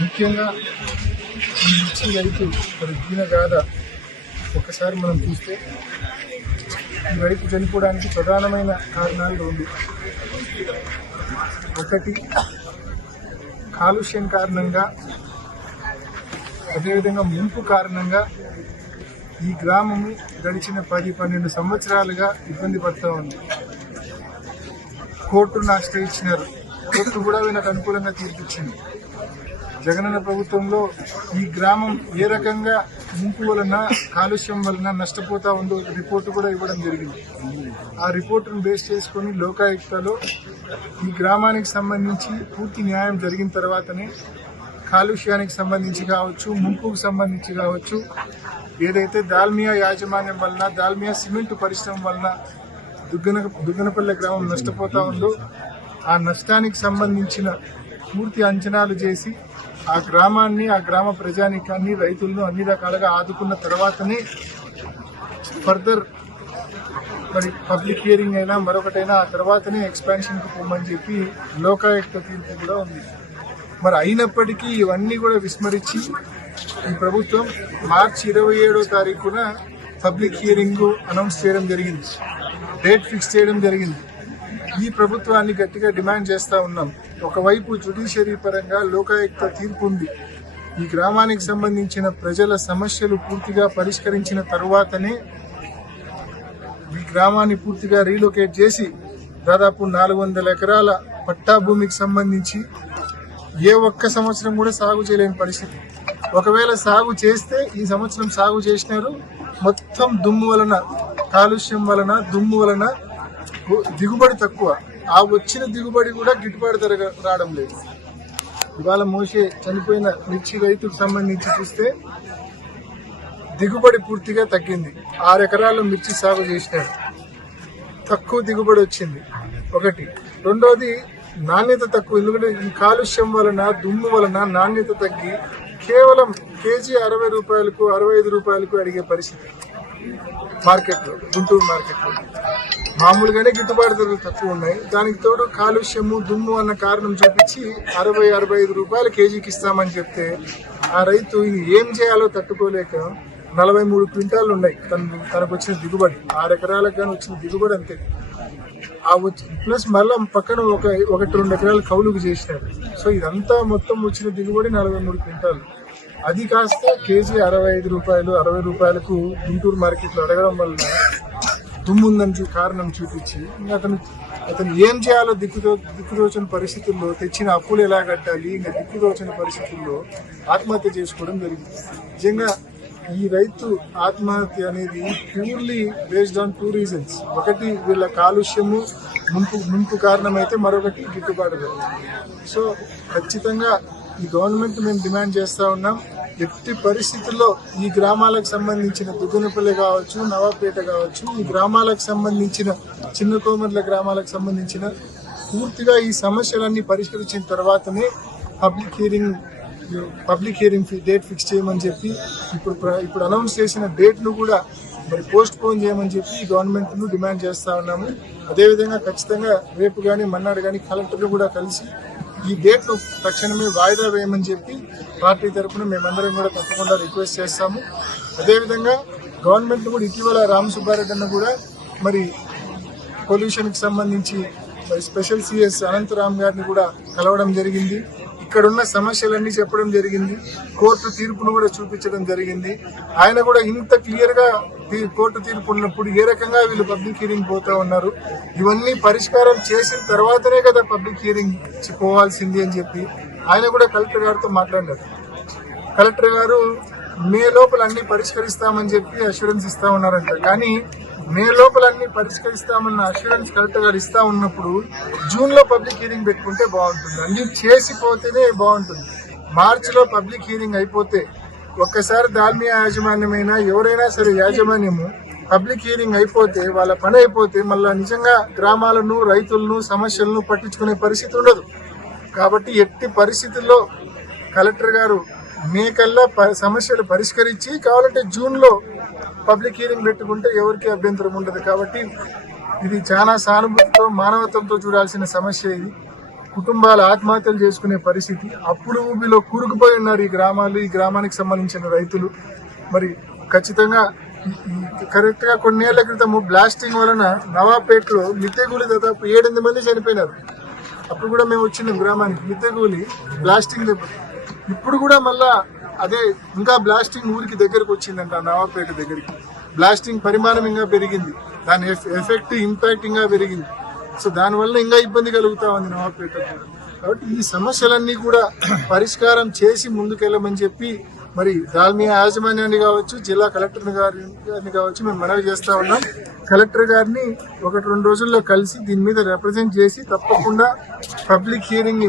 ముఖ్యంగా ఈ మిర్చి రైతు మరి దీన గాథ ఒక్కసారి మనం చూస్తే ఈ రైతు చనిపోవడానికి ప్రధానమైన కారణాలు రెండు. ఒకటి కాలుష్యం కారణంగా, అదేవిధంగా ముంపు కారణంగా ఈ గ్రామము గడిచిన 10-12 సంవత్సరాలుగా ఇబ్బంది పడుతూ ఉంది. కోర్టును ఆశ్రయించినారు, కోర్టు కూడా వీళ్ళకి అనుకూలంగా తీర్పిచ్చింది. జగనన్న ప్రభుత్వంలో ఈ గ్రామం ఏ రకంగా ముంపు వలన, కాలుష్యం వలన నష్టపోతా ఉందో రిపోర్టు కూడా ఇవ్వడం జరిగింది. ఆ రిపోర్టును బేస్ చేసుకుని లోకాయుక్తలో ఈ గ్రామానికి సంబంధించి పూర్తి న్యాయం జరిగిన తర్వాతనే కాలుష్యానికి సంబంధించి కావచ్చు, ముంపుకు సంబంధించి కావచ్చు, ఏదైతే దాల్మియా యాజమాన్యం వలన, దాల్మియా సిమెంట్ పరిశ్రమ వలన దుగ్గనపల్లె గ్రామం నష్టపోతా ఉందో ఆ నష్టానికి సంబంధించిన పూర్తి అంచనాలు చేసి ఆ గ్రామాన్ని, ఆ గ్రామ ప్రజానీకాన్ని, రైతులను అన్ని రకాలుగా ఆదుకున్న తర్వాతనే ఫర్దర్ మరి పబ్లిక్ హియరింగ్ అయినా మరొకటైనా ఆ తర్వాతనే ఎక్స్పాన్షన్కి పోమని చెప్పి లోకాయుక్త తీర్పు కూడా ఉంది. మరి అయినప్పటికీ ఇవన్నీ కూడా విస్మరించి ఈ ప్రభుత్వం మార్చి 27వ తారీఖున పబ్లిక్ హియరింగ్ అనౌన్స్ చేయడం జరిగింది, డేట్ ఫిక్స్ చేయడం జరిగింది. ఈ ప్రభుత్వాన్ని గట్టిగా డిమాండ్ చేస్తా ఉన్నాం. ఒకవైపు జ్యుడిషియరీ పరంగా లోకాయుక్త తీర్పు ఉంది. ఈ గ్రామానికి సంబంధించిన ప్రజల సమస్యలు పూర్తిగా పరిష్కరించిన తరువాతనే ఈ గ్రామాన్ని పూర్తిగా రీలొకేట్ చేసి దాదాపు 400 ఎకరాల పట్టా భూమికి సంబంధించి ఏ ఒక్క సంవత్సరం కూడా సాగు చేయలేని పరిస్థితి. ఒకవేళ సాగు చేస్తే ఈ సంవత్సరం సాగు చేసినారు, మొత్తం దుమ్ము వలన, కాలుష్యం వలన, దుమ్ము వలన దిగుబడి తక్కువ. ఆ వచ్చిన దిగుబడి కూడా గిట్టుబాటు ధర రావడం లేదు. ఇవాళ మోసే చనిపోయిన మిర్చి రైతుకు సంబంధించి చూస్తే దిగుబడి పూర్తిగా తగ్గింది. 6 ఎకరాల్లో మిర్చి సాగు చేసినారు, తక్కువ దిగుబడి వచ్చింది ఒకటి. రెండోది నాణ్యత తక్కువ. ఎందుకంటే ఈ కాలుష్యం వలన, దుమ్ము వలన నాణ్యత తగ్గి కేవలం కేజీ 60 రూపాయలకు, 65 రూపాయలకు అడిగే పరిస్థితి మార్కెట్లో, గుంటూరు మార్కెట్లో. మామూలుగానే గిట్టుబాటు ధరలు తక్కువ ఉన్నాయి, దానికి తోడు కాలుష్యము, దుమ్ము అన్న కారణం చూపించి 60-65 రూపాయలు కేజీకి ఇస్తామని చెప్తే ఆ రైతు ఏం చేయాలో తట్టుకోలేక 43 క్వింటాలు ఉన్నాయి తనకు వచ్చిన దిగుబడి. 6 ఎకరాలకు కానీ వచ్చిన దిగుబడి అంతే. ప్లస్ మళ్ళా పక్కన 1-2 ఎకరాలు కౌలుకు చేసినారు. సో ఇదంతా మొత్తం వచ్చిన దిగుబడి 43 క్వింటాలు. అది కాస్త కేజీ 65 రూపాయలు, 60 రూపాయలకు గుంటూరు మార్కెట్లో అడగడం వల్ల దుమ్ముందని కారణం చూపించి అతను ఏం చేయాలో దిక్కుదోచని పరిస్థితుల్లో, తెచ్చిన అప్పులు ఎలా కట్టాలి ఇంకా దిక్కుదోచని పరిస్థితుల్లో ఆత్మహత్య చేసుకోవడం జరిగింది. నిజంగా ఈ రైతు ఆత్మహత్య అనేది ప్యూర్లీ బేస్డ్ ఆన్ 2 రీజన్స్. ఒకటి వీళ్ళ కాలుష్యము, ముంపు కారణమైతే, మరొకటి గిట్టుబాటు ధర. సో ఖచ్చితంగా ఈ గవర్నమెంట్ మేము డిమాండ్ చేస్తా ఉన్నాం, ఎట్టి పరిస్థితుల్లో ఈ గ్రామాలకు సంబంధించిన దుగ్గనపల్లి కావచ్చు, నవాపేట కావచ్చు, ఈ గ్రామాలకు సంబంధించిన చిన్న కోమర్ల గ్రామాలకు సంబంధించిన పూర్తిగా ఈ సమస్యలన్నీ పరిష్కరించిన తర్వాతనే పబ్లిక్ హియరింగ్ డేట్ ఫిక్స్ చేయమని చెప్పి ఇప్పుడు అనౌన్స్ చేసిన డేట్ను కూడా మరి పోస్ట్ పోన్ చేయమని చెప్పి ఈ గవర్నమెంట్ను డిమాండ్ చేస్తా ఉన్నాము. అదేవిధంగా ఖచ్చితంగా రేపు కానీ మన్నాడు కానీ కలెక్టర్లు కూడా కలిసి ఈ డేట్ను తక్షణమే వాయిదా వేయమని చెప్పి పార్టీ తరఫున మేమందరం కూడా తప్పకుండా రిక్వెస్ట్ చేస్తాము. అదేవిధంగా గవర్నమెంట్ కూడా ఇటీవల రామసుబ్బారెడ్డి అన్న కూడా మరి పొల్యూషన్కి సంబంధించి మరి స్పెషల్ సిఎస్ అనంతరామ్ గారిని కూడా కలవడం జరిగింది. ఇక్కడున్న సమస్యలన్నీ చెప్పడం జరిగింది, కోర్టు తీర్పును కూడా చూపించడం జరిగింది. ఆయన కూడా ఇంత క్లియర్ గా కోర్టు తీర్పు ఉన్నప్పుడు ఏ రకంగా వీళ్ళు పబ్లిక్ హియరింగ్ పోతా ఉన్నారు, ఇవన్నీ పరిష్కారం చేసిన తర్వాతనే కదా పబ్లిక్ హియరింగ్ పోవాల్సింది అని చెప్పి ఆయన కూడా కలెక్టర్ గారితో మాట్లాడారు. కలెక్టర్ గారు మే లోపల అన్ని పరిష్కరిస్తామని చెప్పి అష్యూరెన్స్ ఇస్తా ఉన్నారంట. కానీ మే లోపల అన్ని పరిష్కరిస్తామన్న అష్యూరెన్స్ కలెక్టర్ గారు ఇస్తా ఉన్నప్పుడు జూన్ లో పబ్లిక్ హియరింగ్ పెట్టుకుంటే బాగుంటుంది. అన్ని చేసిపోతేనే బాగుంటుంది. మార్చిలో పబ్లిక్ హియరింగ్ అయిపోతే ఒక్కసారి దాల్మియా యాజమాన్యమైనా ఎవరైనా సరే యాజమాన్యము పబ్లిక్ హియరింగ్ అయిపోతే, వాళ్ళ పని అయిపోతే మళ్ళా నిజంగా గ్రామాలను, రైతులను, సమస్యలను పట్టించుకునే పరిస్థితి ఉండదు. కాబట్టి ఎట్టి పరిస్థితుల్లో కలెక్టర్ గారు మే కల్లా సమస్యలు పరిష్కరించి కావాలంటే జూన్ లో పబ్లిక్ హియరింగ్ పెట్టుకుంటే ఎవరికి అభ్యంతరం ఉండదు. కాబట్టి ఇది చాలా సానుభూతితో, మానవత్వంతో చూడాల్సిన సమస్య ఇది. కుటుంబాలు ఆత్మహత్యలు చేసుకునే పరిస్థితి. అప్పుడు ఊబిలో కూరుకుపోయి ఉన్నారు ఈ గ్రామానికి సంబంధించిన రైతులు. మరి ఖచ్చితంగా కరెక్ట్ గా కొన్నేళ్ల క్రితము బ్లాస్టింగ్ వలన నవాపేటలో మిద్దెగూలి దాదాపు 7-8 మంది చనిపోయినారు. అప్పుడు కూడా మేము వచ్చినాం గ్రామానికి. మిద్దెగూలి బ్లాస్టింగ్ దెబ్బ. ఇప్పుడు కూడా మళ్ళా అదే ఇంకా బ్లాస్టింగ్ ఊరికి దగ్గరకు వచ్చిందంట. నవాపేట దగ్గరికి బ్లాస్టింగ్ పరిమాణం ఇంకా పెరిగింది, దాని ఎఫెక్ట్ ఇంపాక్ట్ ఇంకా పెరిగింది. సో దానివల్ల ఇంకా ఇబ్బంది కలుగుతా ఉంది నవాపేట కూడా. కాబట్టి ఈ సమస్యలన్నీ కూడా పరిష్కారం చేసి ముందుకెళ్ళమని చెప్పి మరి దాల్మియా యాజమాన్యాన్ని కావచ్చు, జిల్లా కలెక్టర్ గారిని కావచ్చు మేము మనవి చేస్తా ఉన్నాం. కలెక్టర్ గారిని 1-2 రోజుల్లో కలిసి దీని మీద రిప్రజెంట్ చేసి తప్పకుండా పబ్లిక్ హియరింగ్